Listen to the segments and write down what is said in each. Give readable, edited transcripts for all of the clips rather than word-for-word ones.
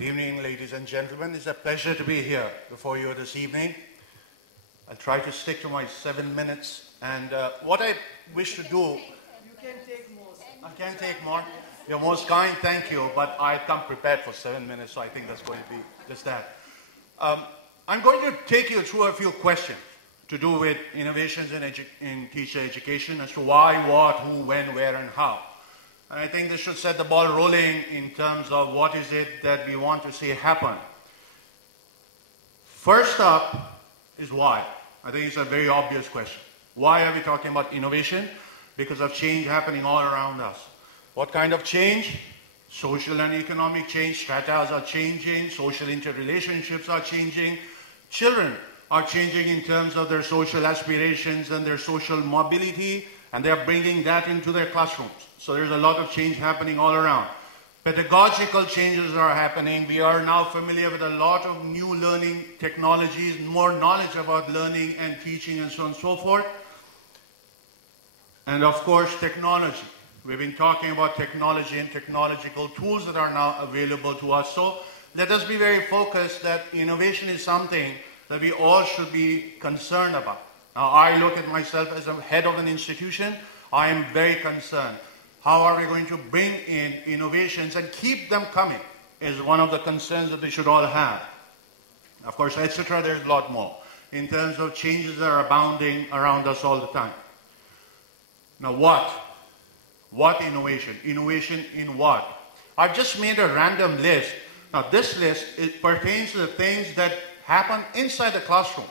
Good evening, ladies and gentlemen. It's a pleasure to be here before you this evening. I'll try to stick to my 7 minutes. And what I wish to do... You can take more. I can take more. You're most kind, thank you. But I come prepared for 7 minutes, so I think that's going to be just that. I'm going to take you through a few questions to do with innovations in teacher education as to why, what, who, when, where, and how. And I think this should set the ball rolling in terms of what is it that we want to see happen. First up is why. I think it's a very obvious question. Why are we talking about innovation? Because of change happening all around us. What kind of change? Social and economic change. Stratas are changing. Social interrelationships are changing. Children are changing in terms of their social aspirations and their social mobility, and they are bringing that into their classrooms. So there's a lot of change happening all around. Pedagogical changes are happening. We are now familiar with a lot of new learning technologies, more knowledge about learning and teaching and so on and so forth. And of course, technology. We've been talking about technology and technological tools that are now available to us. So let us be very focused that innovation is something that we all should be concerned about. Now, I look at myself as a head of an institution. I am very concerned. How are we going to bring in innovations and keep them coming is one of the concerns that we should all have. Of course, etc., there's a lot more in terms of changes that are abounding around us all the time. Now, what? What innovation? Innovation in what? I've just made a random list. Now, this list, it pertains to the things that happen inside the classroom.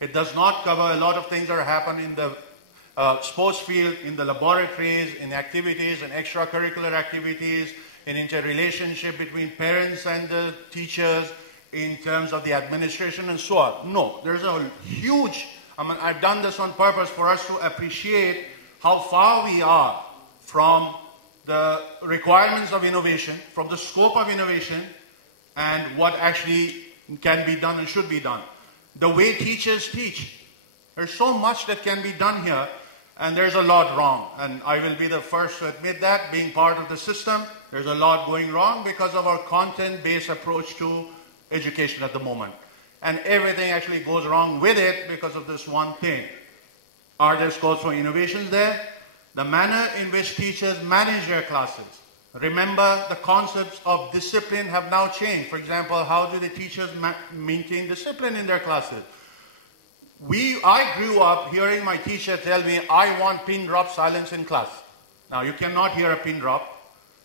It does not cover a lot of things that happen in the sports field, in the laboratories, in activities, in extracurricular activities, in interrelationship between parents and the teachers, in terms of the administration and so on. No, there's a huge, I've done this on purpose for us to appreciate how far we are from the requirements of innovation, from the scope of innovation, and what actually can be done and should be done. The way teachers teach. There's so much that can be done here, and there's a lot wrong. And I will be the first to admit that, being part of the system, there's a lot going wrong because of our content-based approach to education at the moment. And everything actually goes wrong with it because of this one thing. Are there scopes for innovations there? The manner in which teachers manage their classes. Remember, the concepts of discipline have now changed. For example, how do the teachers maintain discipline in their classes? I grew up hearing my teacher tell me, I want pin drop silence in class. Now, you cannot hear a pin drop,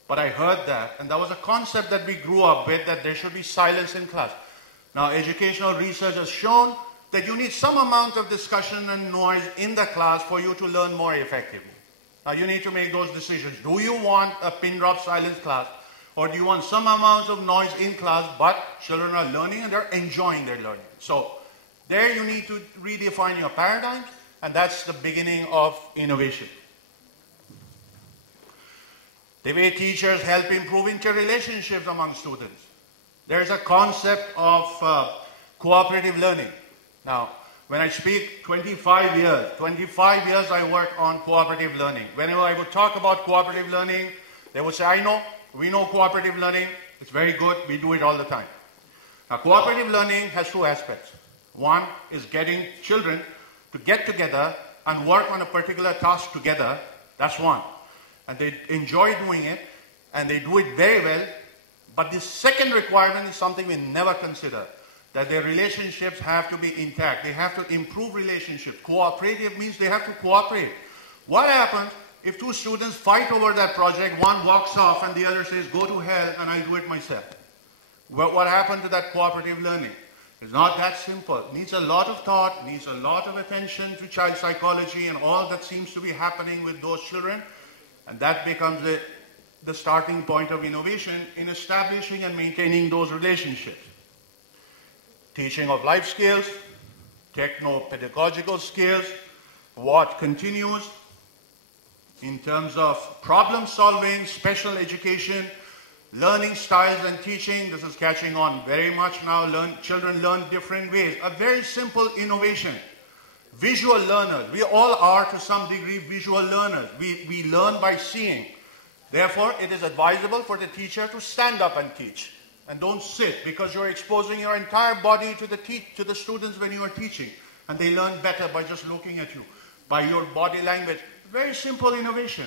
but I heard that. And that was a concept that we grew up with, that there should be silence in class. Now, educational research has shown that you need some amount of discussion and noise in the class for you to learn more effectively. Now, you need to make those decisions. Do you want a pin drop silence class, or do you want some amount of noise in class, but children are learning and they're enjoying their learning? So there you need to redefine your paradigm, and that's the beginning of innovation. The way teachers help improve interrelationships among students. There's a concept of cooperative learning. Now, when I speak 25 years I work on cooperative learning. Whenever I would talk about cooperative learning, they would say, we know cooperative learning, it's very good, we do it all the time. Now, cooperative learning has two aspects. One is getting children to get together and work on a particular task together. That's one. And they enjoy doing it, and they do it very well. But the second requirement is something we never consider, that their relationships have to be intact. They have to improve relationships. Cooperative means they have to cooperate. What happens if two students fight over that project, one walks off and the other says, go to hell and I'll do it myself? What happened to that cooperative learning? It's not that simple. It needs a lot of thought, needs a lot of attention to child psychology and all that seems to be happening with those children. And that becomes the starting point of innovation in establishing and maintaining those relationships. Teaching of life skills, techno-pedagogical skills, what continues in terms of problem solving, special education, learning styles and teaching. This is catching on very much now. Children learn different ways. A very simple innovation. Visual learners. We all are to some degree visual learners. We learn by seeing. Therefore, it is advisable for the teacher to stand up and teach. and don't sit, because you're exposing your entire body to the students when you are teaching. And they learn better by just looking at you, by your body language. Very simple innovation.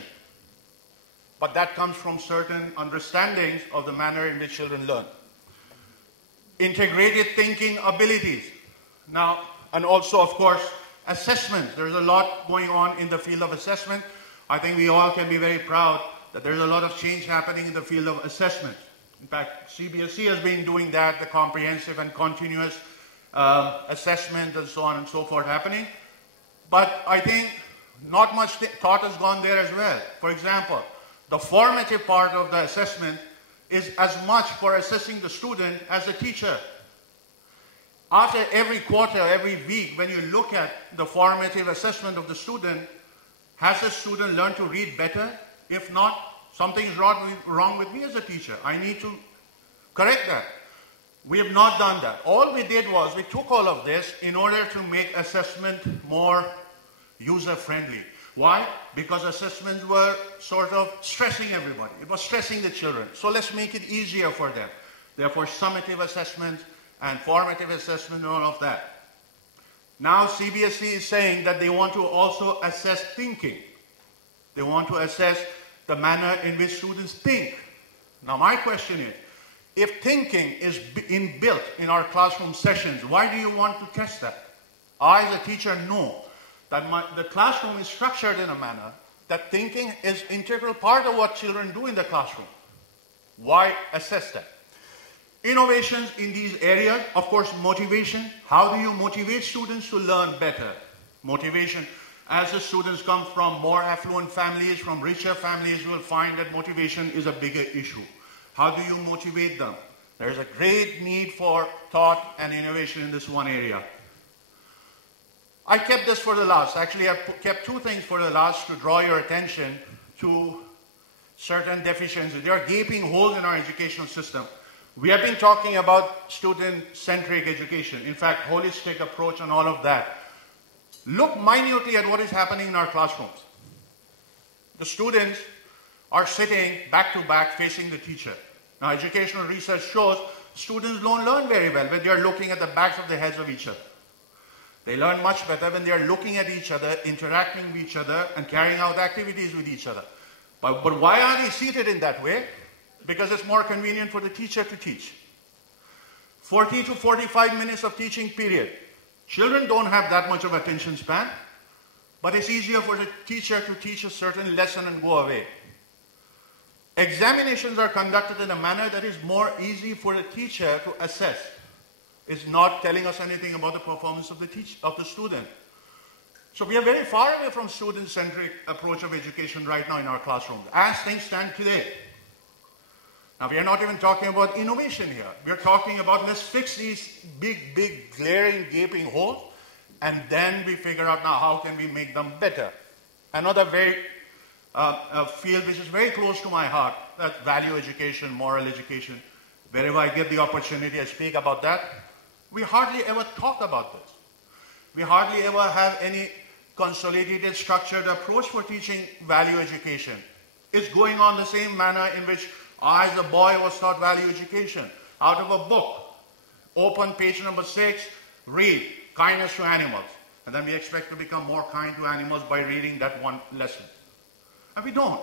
But that comes from certain understandings of the manner in which children learn. Integrated thinking abilities. Now, and also, of course, assessment. There's a lot going on in the field of assessment. I think we all can be very proud that there's a lot of change happening in the field of assessment. In fact, CBSE has been doing that, the comprehensive and continuous assessment and so on and so forth happening. But I think not much thought has gone there as well. For example, the formative part of the assessment is as much for assessing the student as the teacher. After every quarter, every week, when you look at the formative assessment of the student, has the student learned to read better? If not, something is wrong with me as a teacher. I need to correct that. We have not done that. All we did was we took all of this in order to make assessment more user-friendly. Why? Because assessments were sort of stressing everybody. It was stressing the children. So let's make it easier for them. Therefore, summative assessment and formative assessment and all of that. Now CBSE is saying that they want to also assess thinking. They want to assess the manner in which students think. Now my question is, if thinking is inbuilt in our classroom sessions, why do you want to test that? I as a teacher know that the classroom is structured in a manner that thinking is an integral part of what children do in the classroom. Why assess that? Innovations in these areas, of course, motivation. How do you motivate students to learn better? Motivation. As the students come from more affluent families, from richer families, you will find that motivation is a bigger issue. How do you motivate them? There is a great need for thought and innovation in this one area. I kept this for the last. Actually, I kept two things for the last to draw your attention to certain deficiencies. There are gaping holes in our educational system. We have been talking about student-centric education. In fact, holistic approach and all of that. Look minutely at what is happening in our classrooms. The students are sitting back to back facing the teacher. Now, educational research shows students don't learn very well when they are looking at the backs of the heads of each other. They learn much better when they are looking at each other, interacting with each other, and carrying out activities with each other. But why are they seated in that way? Because it's more convenient for the teacher to teach. 40 to 45 minutes of teaching period. Children don't have that much of attention span, but it's easier for the teacher to teach a certain lesson and go away. Examinations are conducted in a manner that is more easy for the teacher to assess. It's not telling us anything about the performance of the student. So we are very far away from student-centric approach of education right now in our classrooms, as things stand today. Now, we are not even talking about innovation here. We are talking about let's fix these big, glaring, gaping holes, and then we figure out now how can we make them better. Another very field which is very close to my heart, that's value education, moral education. Wherever I get the opportunity, I speak about that. We hardly ever talk about this. We hardly ever have any consolidated, structured approach for teaching value education. It's going on the same manner in which I, as a boy, was taught value education. Out of a book, open page number 6, read kindness to animals. And then we expect to become more kind to animals by reading that one lesson. And we don't.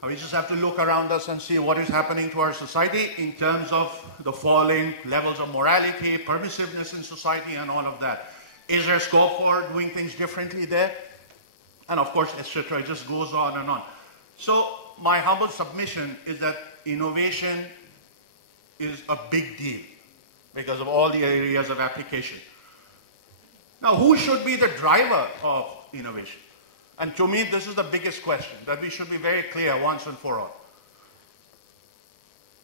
And we just have to look around us and see what is happening to our society in terms of the falling levels of morality, permissiveness in society, and all of that. Is there scope for doing things differently there? And of course, etc. It just goes on and on. So my humble submission is that innovation is a big deal because of all the areas of application. Now, who should be the driver of innovation? And to me, this is the biggest question that we should be very clear once and for all.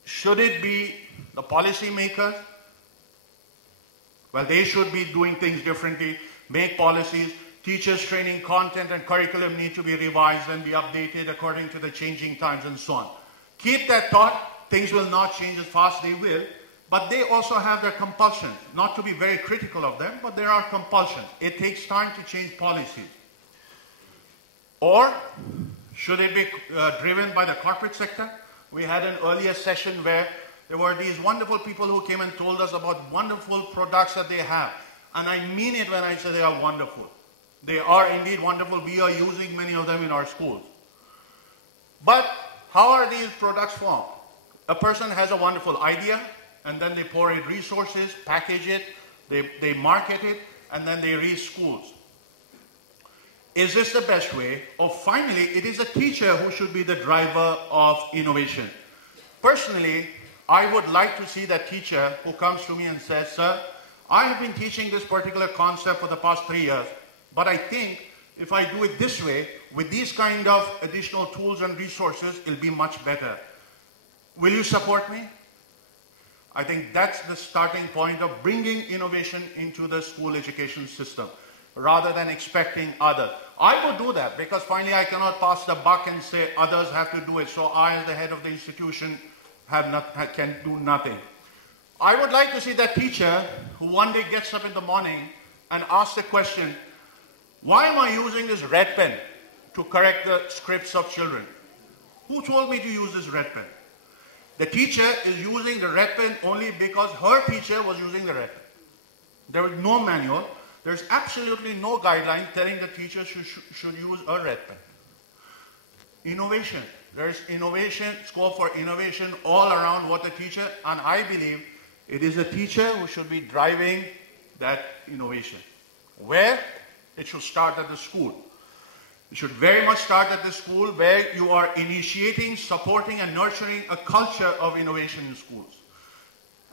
Should it be the policymakers? Well, they should be doing things differently, make policies. Teachers' training content and curriculum need to be revised and be updated according to the changing times and so on. Keep that thought. Things will not change as fast, they will. But they also have their compulsions. Not to be very critical of them, but there are compulsions. It takes time to change policies. Or should it be driven by the corporate sector? We had an earlier session where There were these wonderful people who came and told us about wonderful products that they have. And I mean it when I say they are wonderful. They are indeed wonderful. We are using many of them in our schools. But how are these products formed? A person has a wonderful idea, and then they pour in resources, package it, they market it, and then they reach schools. Is this the best way? Or finally, it is the teacher who should be the driver of innovation. Personally, I would like to see that teacher who comes to me and says, sir, I have been teaching this particular concept for the past 3 years, but I think if I do it this way, with these kind of additional tools and resources, it'll be much better. Will you support me? I think that's the starting point of bringing innovation into the school education system, rather than expecting others. I would do that because finally I cannot pass the buck and say others have to do it, so I as the head of the institution can do nothing. I would like to see that teacher who one day gets up in the morning and asks the question, why am I using this red pen to correct the scripts of children? Who told me to use this red pen? The teacher is using the red pen only because her teacher was using the red pen. There was no manual. There's absolutely no guideline telling the teacher should use a red pen. Innovation. There's innovation, scope for innovation all around what the teacher, and I believe it is the teacher who should be driving that innovation. Where? It should start at the school. It should very much start at the school where you are initiating, supporting, and nurturing a culture of innovation in schools.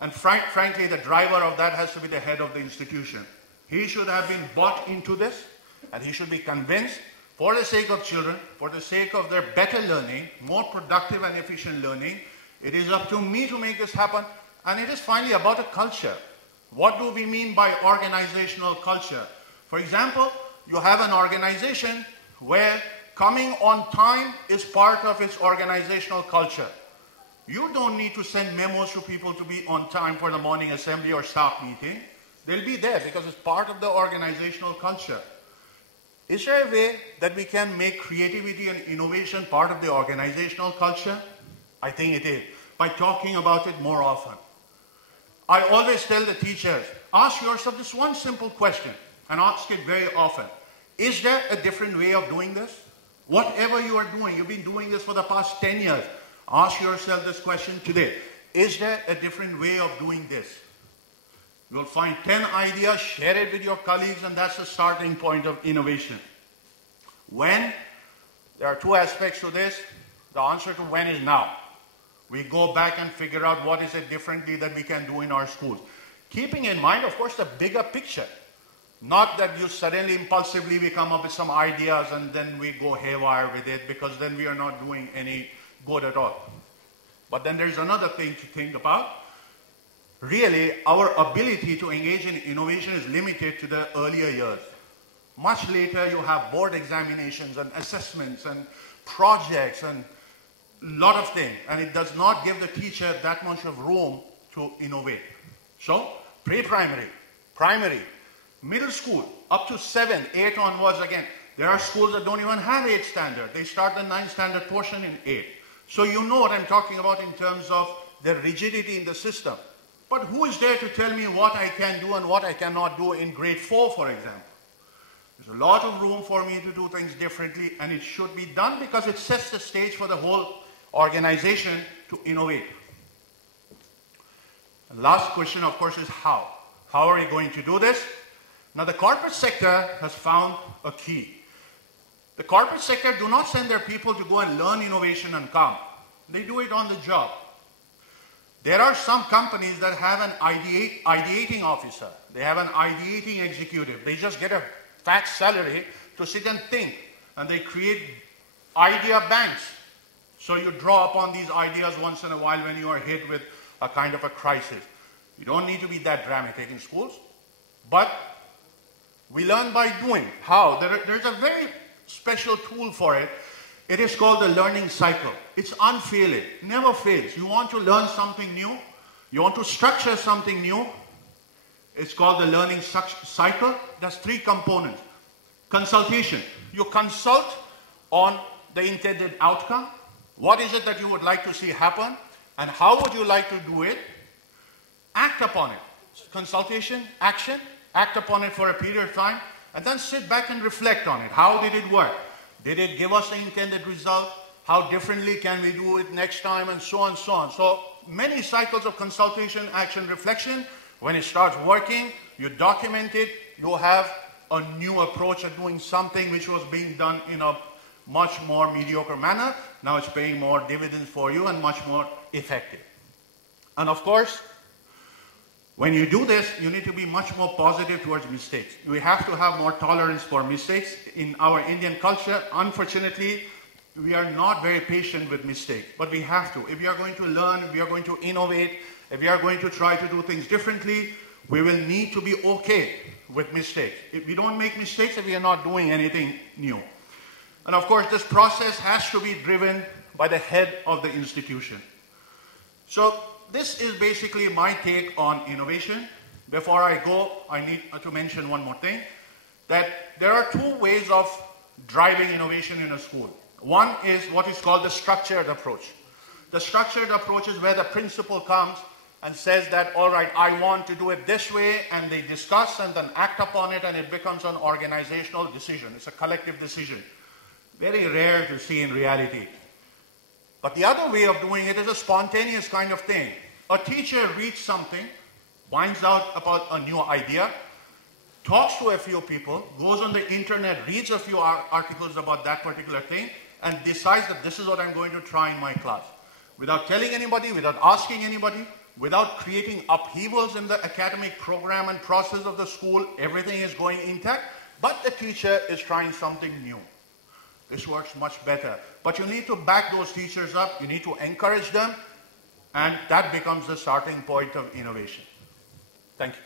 And frankly, the driver of that has to be the head of the institution. He should have been bought into this, and he should be convinced, for the sake of children, for the sake of their better learning, more productive and efficient learning, it is up to me to make this happen. And it is finally about a culture. What do we mean by organizational culture? For example, you have an organization where coming on time is part of its organizational culture. You don't need to send memos to people to be on time for the morning assembly or staff meeting. They'll be there because it's part of the organizational culture. Is there a way that we can make creativity and innovation part of the organizational culture? I think it is, by talking about it more often. I always tell the teachers, ask yourself this one simple question, and ask it very often. Is there a different way of doing this? Whatever you are doing, you've been doing this for the past 10 years. Ask yourself this question today. Is there a different way of doing this? You'll find 10 ideas, share it with your colleagues, and that's the starting point of innovation. When? There are two aspects to this. The answer to when is now. We go back and figure out what is it differently that we can do in our schools. Keeping in mind, of course, the bigger picture. Not that you suddenly impulsively we come up with some ideas and then we go haywire with it, because then we are not doing any good at all. But then there's another thing to think about. Really, our ability to engage in innovation is limited to the earlier years. Much later, you have board examinations and assessments and projects and a lot of things. And it does not give the teacher that much of room to innovate. So, pre-primary, primary, middle school, up to 7, 8 onwards again. There are schools that don't even have 8 standard. They start the 9 standard portion in 8. So you know what I'm talking about in terms of the rigidity in the system. But who is there to tell me what I can do and what I cannot do in grade 4, for example? There's a lot of room for me to do things differently, and it should be done because it sets the stage for the whole organization to innovate. The last question, of course, is how. How are we going to do this? Now, the corporate sector has found a key. The corporate sector do not send their people to go and learn innovation and come. They do it on the job. There are some companies that have an ideating officer. They have an ideating executive. They just get a fat salary to sit and think. And they create idea banks. So you draw upon these ideas once in a while when you are hit with a kind of a crisis. You don't need to be that dramatic in schools. But we learn by doing. How? There's a very special tool for it. It is called the learning cycle. It's unfailing, never fails. You want to learn something new, you want to structure something new, it's called the learning cycle. There's 3 components. Consultation. You consult on the intended outcome. What is it that you would like to see happen? And how would you like to do it? Act upon it. Consultation, action, act upon it for a period of time, and then sit back and reflect on it. How did it work? Did it give us the intended result? How differently can we do it next time, and so on and so on. So many cycles of consultation, action, reflection. When it starts working, you document it, you have a new approach at doing something which was being done in a much more mediocre manner. Now it's paying more dividends for you and much more effective. And of course, when you do this, you need to be much more positive towards mistakes. We have to have more tolerance for mistakes. In our Indian culture, unfortunately, we are not very patient with mistakes, but we have to. If we are going to learn, if we are going to innovate, if we are going to try to do things differently, we will need to be okay with mistakes. If we don't make mistakes, we are not doing anything new. And of course, this process has to be driven by the head of the institution. So this is basically my take on innovation. Before I go, I need to mention one more thing, that there are two ways of driving innovation in a school. One is what is called the structured approach. The structured approach is where the principal comes and says that, all right, I want to do it this way, and they discuss and then act upon it, and it becomes an organizational decision. It's a collective decision. Very rare to see in reality. But the other way of doing it is a spontaneous kind of thing. A teacher reads something, finds out about a new idea, talks to a few people, goes on the internet, reads a few articles about that particular thing, and decides that this is what I'm going to try in my class. Without telling anybody, without asking anybody, without creating upheavals in the academic program and process of the school, everything is going intact, but the teacher is trying something new. This works much better. But you need to back those teachers up, you need to encourage them, and that becomes the starting point of innovation. Thank you.